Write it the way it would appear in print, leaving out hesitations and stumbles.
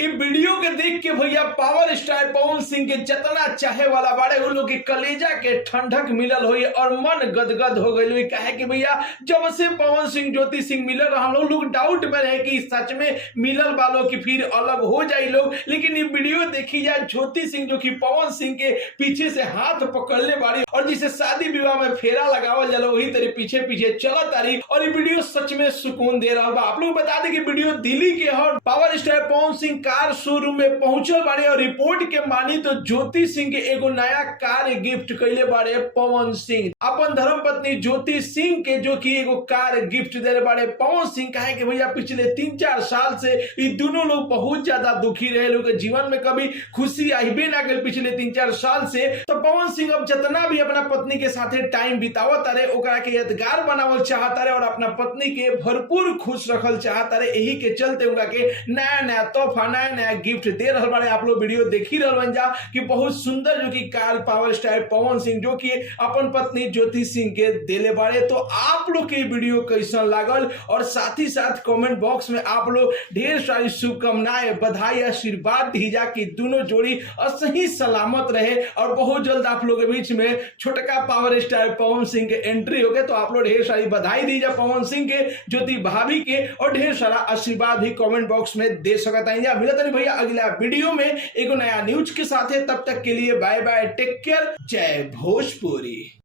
इ वीडियो के देख के भैया पावर स्टार पवन सिंह के जितना चाहे वाला बाड़े वो लोग के कलेजा के ठंडक मिलल हुई और मन गदगद हो गई। कहे कि भैया जब से पवन सिंह ज्योति सिंह मिलल हम लोग डाउट में रहे कि सच में मिलल वालों की फिर अलग हो जाए लोग, लेकिन ये वीडियो देखी जाए ज्योति सिंह जो कि पवन सिंह के पीछे से हाथ पकड़ने वाली और जिसे शादी विवाह में फेरा लगावल जाला वही तेरे पीछे पीछे चलत आ रही और ये वीडियो सच में सुकून दे रहा बा। आप लोग बता दें कि वीडियो दिल्ली के और पावर स्टार पवन सिंह कार शोरूम में पहुंचल बाड़े और रिपोर्ट के मानी तो ज्योति सिंह के एगो नया कार गिफ्ट कैले बाड़े पवन सिंह अपन धर्मपत्नी ज्योति सिंह के, जो कि एगो कार गिफ्ट दे बाड़े पवन सिंह। कहे कि भैया पिछले 3-4 साल से ये दोनों लोग बहुत ज्यादा दुखी रहे, लोग के जीवन में कभी खुशी आईबे ना गई पिछले 3-4 साल से। तो पवन सिंह अब जितना भी अपना पत्नी के साथ टाइम बितावत रहे ओकरा के यादगार बनावल चाहता रहे और अपना पत्नी के भरपूर खुश रखल चाहता रहे। यही के चलते उनका के नया नया तोहफा नया नया गिफ्ट दे रहा बाड़े। आप लोग वीडियो देखी रहल जा कि बहुत सुंदर जो कि कार पावर स्टार पवन सिंह जो कि अपन पत्नी ज्योति सिंह के देले बाड़े। तो आप लोग के वीडियो कैसन लागल और साथ ही साथ कमेंट बॉक्स में आप लोग ढेर सारी शुभकामनाएं बधाई आशीर्वाद दीजा कि दोनों जोड़ी सही सलामत रहे और बहुत जल्द आप लोग के बीच में छोटका पावर स्टार पवन सिंह के एंट्री हो गए। तो आप लोग ढेर सारी बधाई दीजा पवन सिंह के, ज्योति भाभी के और ढेर सारा आशीर्वाद भी कमेंट बॉक्स में दे सकता है। मिलता नहीं भैया अगला वीडियो में एक नया न्यूज के साथ है, तब तक के लिए बाय बाय, टेक केयर, जय भोजपुरी।